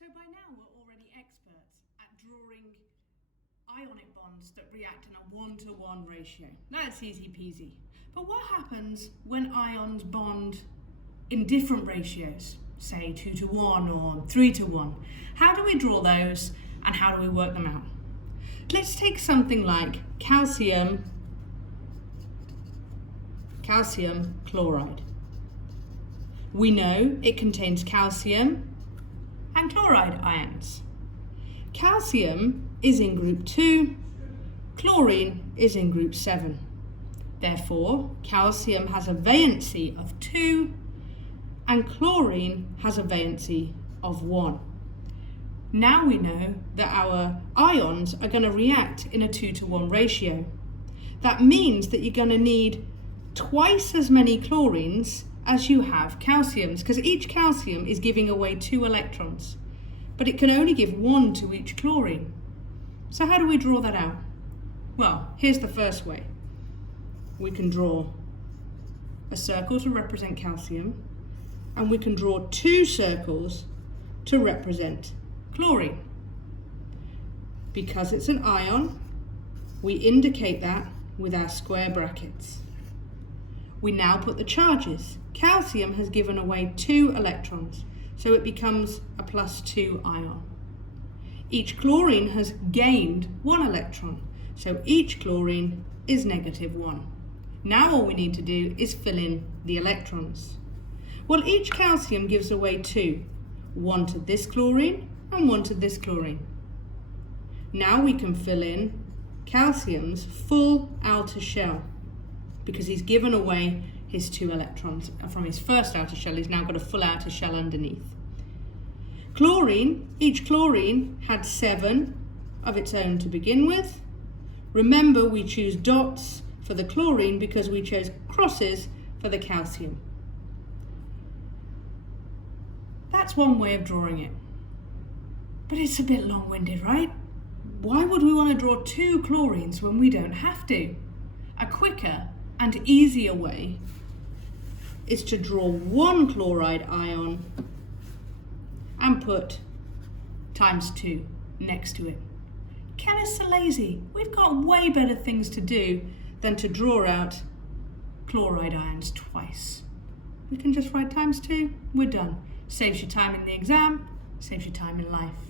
So by now we're already experts at drawing ionic bonds that react in a 1-to-1 ratio. That's easy peasy. But what happens when ions bond in different ratios, say 2-to-1 or 3-to-1? How do we draw those and how do we work them out? Let's take something like calcium chloride. We know it contains calcium and chloride ions. Calcium is in group 2, chlorine is in group 7. Therefore, calcium has a valency of 2 and chlorine has a valency of 1. Now we know that our ions are going to react in a 2-to-1 ratio. That means that you're going to need twice as many chlorines as you have calciums, because each calcium is giving away 2 electrons, but it can only give 1 to each chlorine. So how do we draw that out? Well, here's the first way. We can draw a circle to represent calcium, and we can draw 2 circles to represent chlorine. Because it's an ion, we indicate that with our square brackets. We now put the charges. Calcium has given away 2 electrons, so it becomes a +2 ion. Each chlorine has gained 1 electron, so each chlorine is -1. Now all we need to do is fill in the electrons. Well, each calcium gives away 2, 1 to this chlorine and 1 to this chlorine. Now we can fill in calcium's full outer shell, because he's given away his 2 electrons. From his first outer shell, he's now got a full outer shell underneath. Chlorine, each chlorine had 7 of its own to begin with. Remember, we choose dots for the chlorine because we chose crosses for the calcium. That's one way of drawing it. But it's a bit long-winded, right? Why would we want to draw 2 chlorines when we don't have to? A quicker and easier way is to draw 1 chloride ion and put ×2 next to it. Chemists are lazy. We've got way better things to do than to draw out chloride ions twice. We can just write ×2, we're done. Saves you time in the exam, saves you time in life.